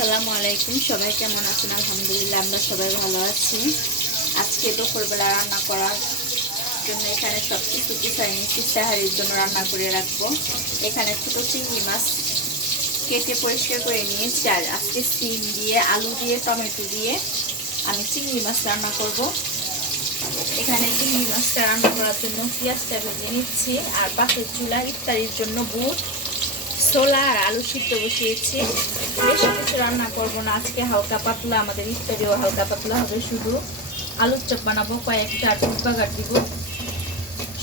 আসসালামু আলাইকুম। সবাই কেমন আছেন? আলহামদুলিল্লাহ আমরা সবাই ভালো আছি। আজকে দুপুরবেলা রান্না করার জন্য এখানে সব কিছু গুছাই নিচ্ছি, সাহারির জন্য রান্না করে রাখবো। এখানে ছোট চিংড়ি মাছ কেটে পরিষ্কার করে নিয়েছি, আর আজকে সিম দিয়ে, আলু দিয়ে, টমেটো দিয়ে আমি চিংড়ি মাছ রান্না করব। এখানে চিংড়ি মাছটা রান্না করার জন্য পেঁয়াজটা ভেজে নিচ্ছি, আর পাশের চুলা ইফতারির জন্য বুট, ছোলা আর আলু সিদ্ধ বসিয়েছি। বেশি কিছু রান্না করব না আজকে, হালকা পাতলা, আমাদের ইফতারিও হালকা পাতলা হবে। শুধু আলুর চপ বানাবো কয়েকটা, আর দুধ বাগার দিব,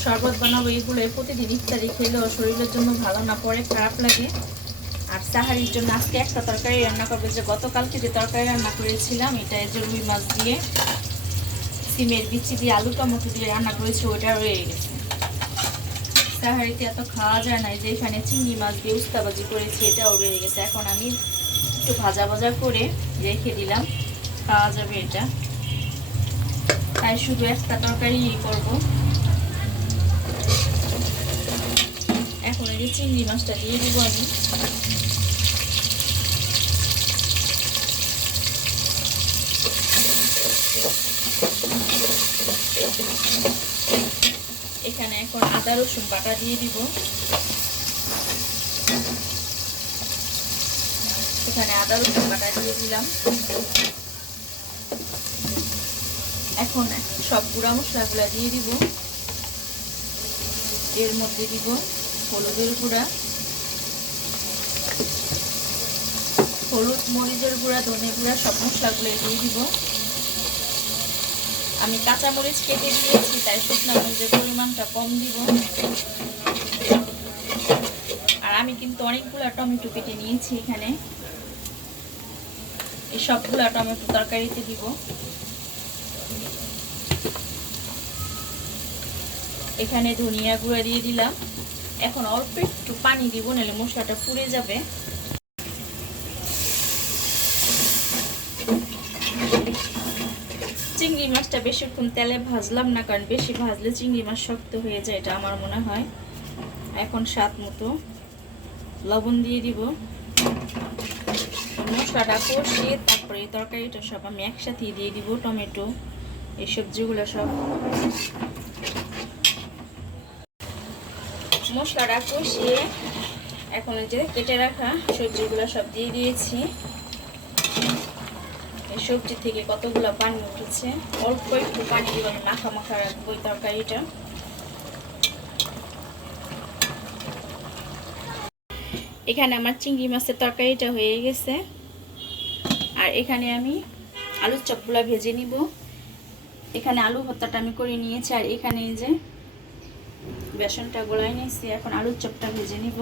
শরবত বানাবো। এগুলো প্রতিদিন ইফতারি খেলেও শরীরের জন্য ভালো না, পরে খারাপ লাগে। আর সাহারির জন্য আজকে একটা তরকারি রান্না করবো, যে গতকালকে যে তরকারি রান্না করেছিলাম, এটা যে রুই মাছ দিয়ে, সিমের বিচি দিয়ে, আলু টমেটো দিয়ে রান্না করেছি, ওইটা রয়ে গেছে। সাহারিতে এত খাওয়া যায় না, যে এখানে চিংড়ি মাছ দিয়ে উস্তাবাজি করেছি, এটাও রয়ে গেছে। এখন আমি একটু ভাজা ভাজা করে রেখে দিলাম, খাওয়া যাবে এটা। তাই শুধু একটা তরকারি করব। এখন এই যে চিংড়ি মাছটা দিয়ে দিব আমি। এখানে এখন আদা রসুন বাটা দিয়ে দিব। এখানে আদা রসুন বাটা দিয়ে দিলাম। এখন সব গুঁড়া মশলাগুলো দিয়ে দিব। এর মধ্যে দিব হলুদের গুঁড়া, হলুদ, মরিচের গুঁড়া, ধনে গুঁড়া, সব মশলাগুলো দিয়ে দিব। আমি কাঁচা মরিচ কেটে দিয়েছি, তাই শুকনো মরিচের পরিমাণটা কম দিব। আর আমি কিন্তু অনেকগুলো টমেটো কেটে নিয়েছি এখানে, এই সবগুলো টমেটো তরকারিতে দিব। এখানে ধনিয়া গুঁড়া দিয়ে দিলাম। এখন অল্প একটু পানি দিব, নাহলে মশলাটা পুড়ে যাবে। চিংড়ি মাছটা বেশিক্ষণ তেলে ভাজলাম না, কারণ বেশি ভাজলে চিংড়ি মাছ শক্ত হয়ে যায়, এটা আমার মনে হয়। এখন স্বাদ মতো লবণ দিয়ে দিব। মশলাটা কষিয়ে তারপরে এই তরকারিটা সব আমি একসাথে দিয়ে দিব। টমেটো, এই সবজিগুলো সব মশলাটা কষিয়ে এখন যে কেটে রাখা সবজিগুলো সব দিয়ে দিয়েছি। এই সবজি থেকে কতগুলো পানি উঠেছে, অল্প একটু পানি দিব, আমি মাখা মাখা রাখবো এই তরকারিটা। এখানে আমার চিংড়ি মাছের তরকারিটা হয়ে গেছে, আর এখানে আমি আলুর চপগুলো ভেজে নিব। এখানে আলু ভর্তাটা আমি করে নিয়েছি, আর এখানে এই যে বেসনটা গোলায় নিয়েছি। এখন আলুর চপটা ভেজে নিব।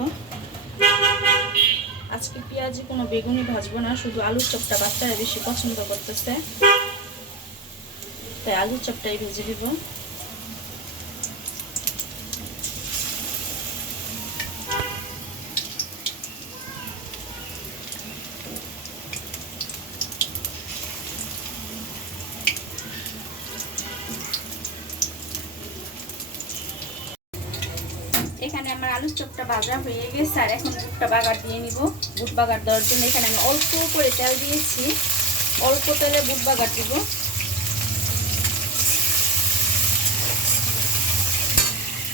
আজকে পেঁয়াজি কোনো বেগুনি ভাজবো না, শুধু আলুর চপটা বাচ্চারা বেশি পছন্দ করতেছে, তাই আলুর চপটাই ভেজে দিব। এখানে আমার আলুর চপটা ভাজা হয়ে গেছে, আর এখন বুটটা বাগার দিয়ে নিব। বুট বাগার দেওয়ার জন্য এখানে আমি অল্প করে তেল দিয়েছি, অল্প তেলে বুট বাগার দিব।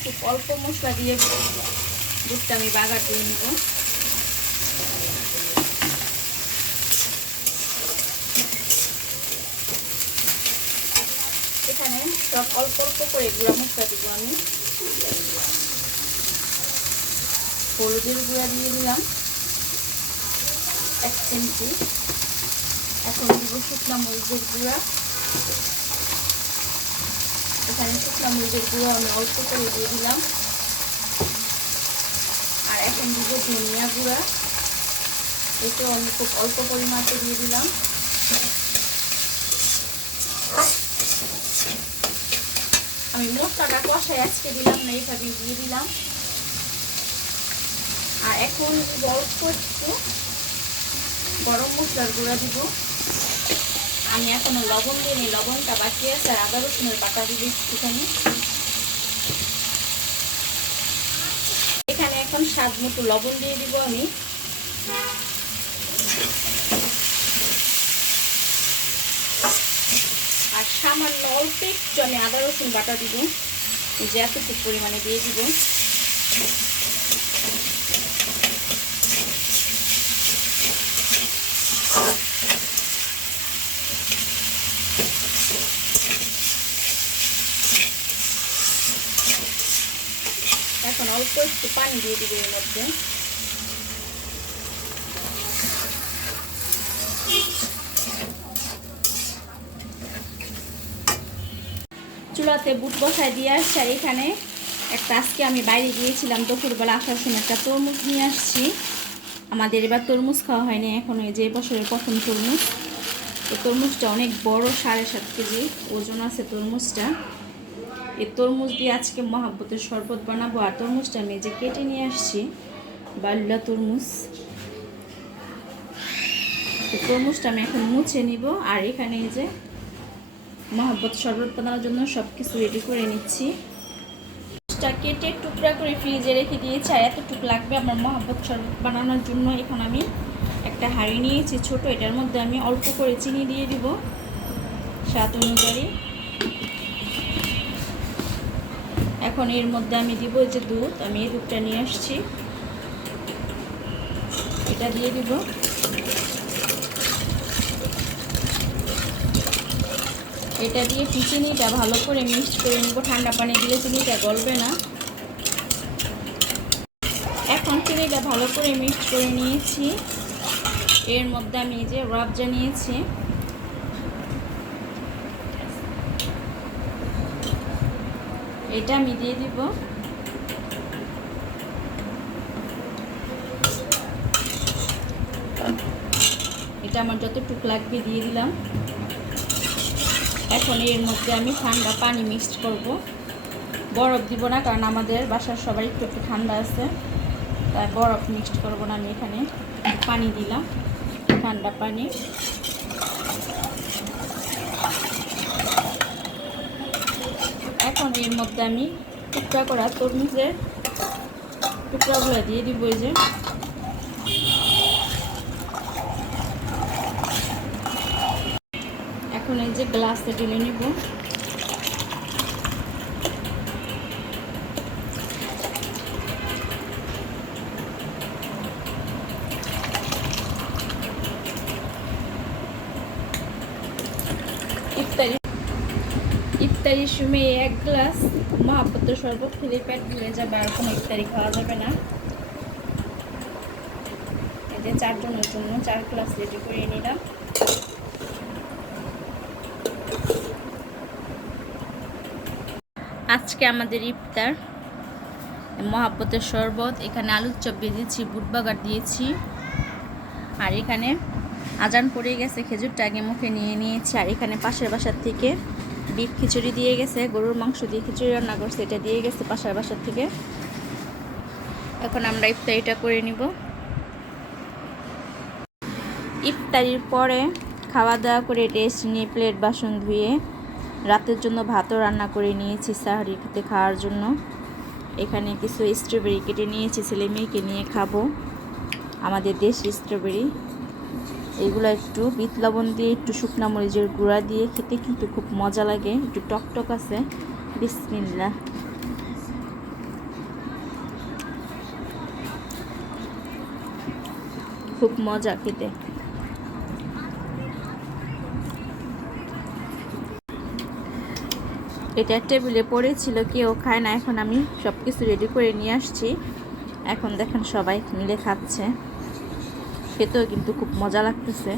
খুব অল্প মশলা দিয়ে বুটটা আমি বাগার দিয়ে নিব। এখানে সব অল্প অল্প করে গুঁড়া মশলা দিব আমি। হলুদের গুঁড়া দিয়ে দিলাম 1 চিমটি। এখন দিব শুকনো মরিচের গুঁড়া। এখানে শুকনো মরিচের গুঁড়া আমি অল্প করে দিয়ে দিলাম। আর এখন দিব ধনিয়া গুঁড়া, এটাও আমি খুব অল্প পরিমাণে দিয়ে দিলাম। আমি মশলাটা কষাই আজকে দিলাম না, এইভাবেই দিয়ে দিলাম। আর এখন অল্প একটু গরম মশলার গুঁড়া দিব। আমি এখনো লবণ দিইনি, লবণটা বাকি আছে। আর আদা রসুনের বাটা দিব একটুখানি। এখানে এখন স্বাদ মতো লবণ দিয়ে দিব আমি। সামান্য অল্প একটু আমি আদা রসুন বাটা দিব, এই যে এতটুকু পরিমাণে দিয়ে দিব। এখন অল্প একটু পানি দিয়ে দিব এর মধ্যে। চুলাতে বুট বসায় দিয়ে আসছি। আর এখানে একটা আজকে আমি বাইরে গিয়েছিলাম দুপুরবেলা, আসার সময় একটা তরমুজ নিয়ে আসছি। আমাদের এবার তরমুজ খাওয়া হয়নি এখন, এই যে বছরের প্রথম তরমুজ। এই তরমুজটা অনেক বড়, 7.5 কেজি ওজন আছে তরমুজটা। এই তরমুজ দিয়ে আজকে মহাব্বতের শরবত বানাবো। আর তরমুজটা আমি যে কেটে নিয়ে আসছি, বাল্লা তরমুজ। এই তরমুজটা আমি এখন মুছে নিব। আর এখানে এই যে মহাব্বত শরবত বানানোর জন্য সব কিছু রেডি করে নিচ্ছি। কেটে টুকরা করে ফ্রিজে রেখে দিয়েছি। আর এতটুকু লাগবে আমার মহাব্বত শরবত বানানোর জন্য। এখন আমি একটা হাঁড়ি নিয়েছি ছোট, এটার মধ্যে আমি অল্প করে চিনি দিয়ে দিব স্বাদ অনুযায়ী। এখন এর মধ্যে আমি দিব যে দুধ, আমি এই দুধটা নিয়ে আসছি, এটা দিয়ে দিব। এটা দিয়ে চিনিটা ভালো করে মিক্সড করে নিব। ঠান্ডা পানি দিলে চিনিটা গলবে না। এখন চিনিটা ভালো করে মিক্সড করে নিয়েছি। এর মধ্যে আমি এই যে রূআবজা নিয়েছি, এটা আমি দিয়ে দিব। এটা আমার যতটুকু লাগবে দিয়ে দিলাম। এখন এর মধ্যে আমি ঠান্ডা পানি মিক্সড করব। বরফ দিব না, কারণ আমাদের বাসার সবাই একটু একটু ঠান্ডা আছে, তাই বরফ মিক্সড করব না। আমি এখানে পানি দিলাম, ঠান্ডা পানি। এখন এর মধ্যে আমি টুকরা করা তরমুজের টুকরাগুলো দিয়ে দিব। এই যে এখন এই যে গ্লাসে ঢেলে নিব। ইফতারির সময় 1 গ্লাস মহাব্বতের শরবত খেলে পেট ভরে যাবে, আর কোনো ইফতারি খাওয়া যাবে না। এই যে 4 জনের জন্য 4 গ্লাস রেডি করে নিলাম। আজকে আমাদের ইফতার মহাব্বতের শরবত, এখানে আলুর চপ ভেজেছি, বুট বাগার দিয়েছি। আর এখানে আজান পড়ে গেছে, খেজুরটা আগে মুখে নিয়ে নিয়েছি। আর এখানে পাশের বাসার থেকে বিফ খিচুড়ি দিয়ে গেছে, গরুর মাংস দিয়ে খিচুড়ি রান্না করছে, এটা দিয়ে গেছে পাশের বাসার থেকে। এখন আমরা ইফতারিটা করে নিব। ইফতারির পরে খাওয়া দাওয়া করে রেস্ট নিয়ে প্লেট বাসন ধুয়ে রাতের জন্য ভাতও রান্না করে নিয়েছি সাহারি খেতে খাওয়ার জন্য। এখানে কিছু স্ট্রবেরি কেটে নিয়েছি, ছেলে মেয়েকে নিয়ে খাবো, আমাদের দেশি স্ট্রবেরি। এগুলো একটু বিট লবণ দিয়ে, একটু শুকনা মরিচের গুঁড়া দিয়ে খেতে কিন্তু খুব মজা লাগে, একটু টকটক আছে। বিসমিল্লাহ। খুব মজা খেতে। এটা টেবিলে পড়েছিল, কেউ খায় না। এখন আমি সব কিছু রেডি করে নিয়ে আসছি। এখন দেখেন সবাই মিলে খাচ্ছে, খেতেও কিন্তু খুব মজা লাগতেছে।